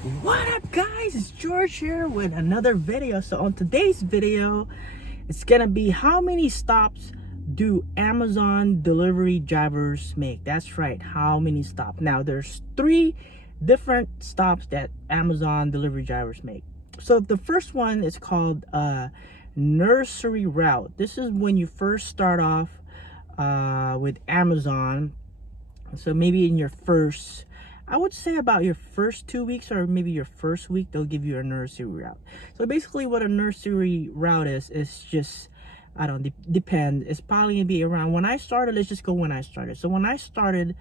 What up, guys? It's George here with another video. So on today's video, it's gonna be how many stops do Amazon delivery drivers make? That's right, how many stops. Now there's three different stops that Amazon delivery drivers make. So the first one is called nursery route. This is when you first start off with Amazon. So maybe in your first, I would say about your first 2 weeks or maybe your first week, they'll give you a nursery route. So basically what a nursery route is just, I don't depend. It's probably gonna be around when I started. Let's just go when I started. So when I started,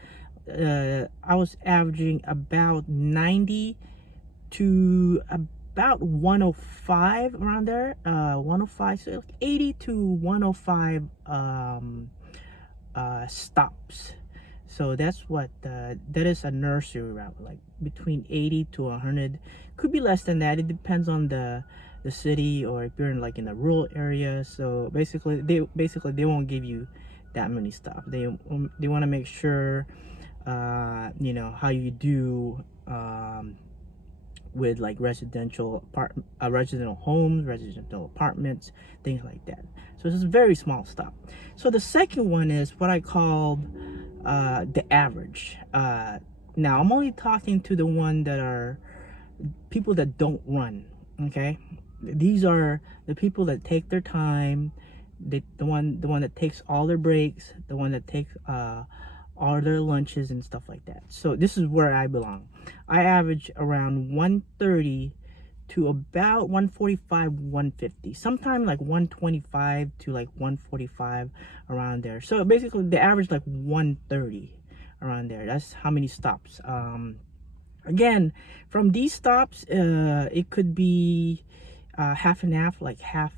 I was averaging about 90 to about 105 around there. 105, so 80 to 105 stops. So that's what that is a nursery route, like between 80 to 100. Could be less than that. It depends on the city, or if you're in like in a rural area. So basically they won't give you that many stops. They want to make sure you know how you do with like residential homes, residential apartments, things like that. So it's a very small stop. So the second one is what I called the average. Now I'm only talking to the one that are people that don't run. Okay, these are the people that take their time, the one that takes all their breaks, the one that takes all their lunches and stuff like that. So this is where I belong. I average around 130 to about 145, 150, sometimes like 125 to like 145, around there. So basically the average like 130 around there. That's how many stops. Again, from these stops, it could be half and half, like half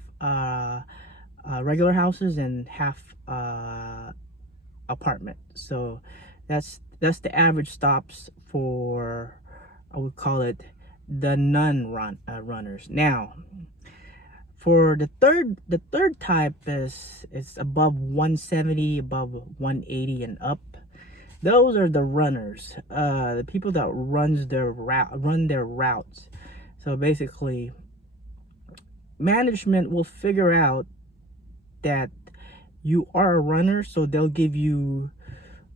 regular houses and half apartment. So that's the average stops for, I would call it, the runners. Now for the third type is above 170, above 180 and up. Those are the runners, the people that run their routes. So basically management will figure out that you are a runner, so they'll give you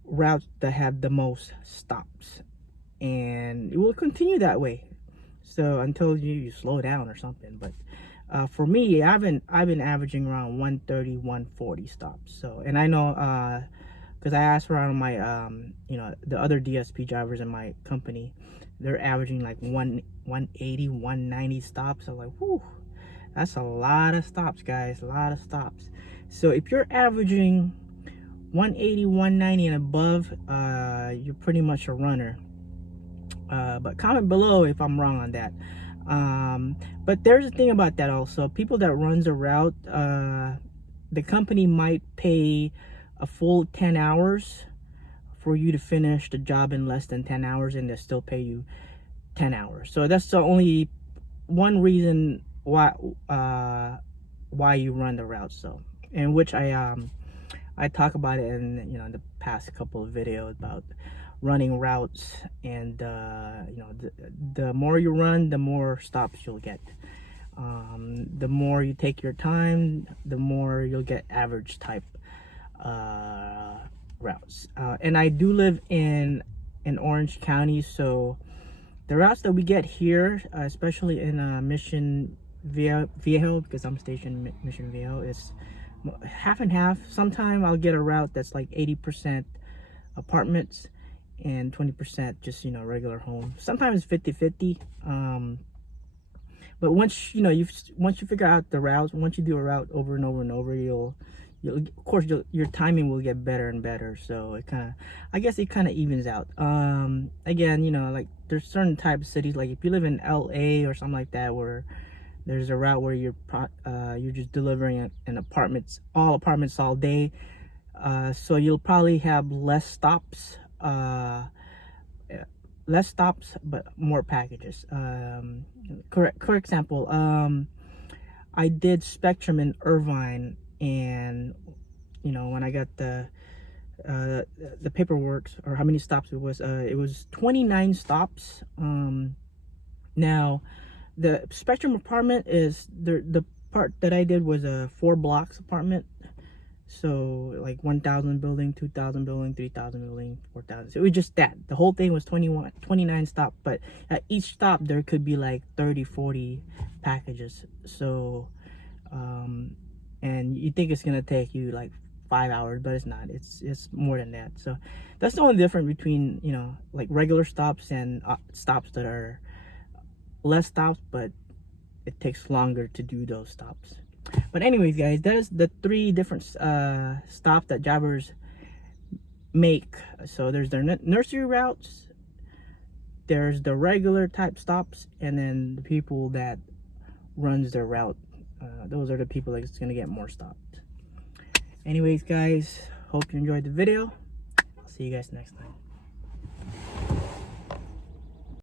routes that have the most stops, and it will continue that way, so until you slow down or something. But for me, I've been averaging around 130, 140 stops. So, and I know because I asked around my you know, the other DSP drivers in my company, they're averaging like 180, 190 stops. I'm like, whew, that's a lot of stops, guys, a lot of stops. So if you're averaging 180, 190 and above, you're pretty much a runner. But comment below if I'm wrong on that. But there's a thing about that also. People that runs a route, the company might pay a full 10 hours for you to finish the job in less than 10 hours, and they'll still pay you 10 hours. So that's the only one reason why you run the route. So, in which I talk about it in, you know, the past couple of videos about running routes. And you know, the more you run, the more stops you'll get. The more you take your time, the more you'll get average type routes. And I do live in Orange County, so the routes that we get here, especially in Mission Viejo, because I'm stationed in Mission Viejo, is half and half. Sometimes I'll get a route that's like 80% apartments and 20% just, you know, regular home. Sometimes 50-50. But once you know, once you figure out the routes, once you do a route over and over and over, you'll of course your timing will get better and better. So it kind of, I guess it kind of evens out. Again, you know, like there's certain type of cities, like if you live in LA or something like that, where there's a route where you're just delivering in apartments all day. So you'll probably have less stops, but more packages. Correct example. I did Spectrum in Irvine, and you know, when I got the paperwork, or how many stops it was 29 stops. Now, the Spectrum apartment is the part that I did was a 4 blocks apartment. So like 1,000 building, 2,000 building, 3,000 building, 4,000. So it was just that. The whole thing was 29 stop, but at each stop there could be like 30, 40 packages. So and you think it's gonna take you like 5 hours, but it's not. It's more than that. So that's the only difference between, you know, like regular stops and stops that are less stops, but it takes longer to do those stops. But anyways, guys, that is the 3 different stops that drivers make. So there's their nursery routes, there's the regular type stops, and then the people that runs their route. Those are the people that's gonna get more stops. Anyways, guys, hope you enjoyed the video. I'll see you guys next time.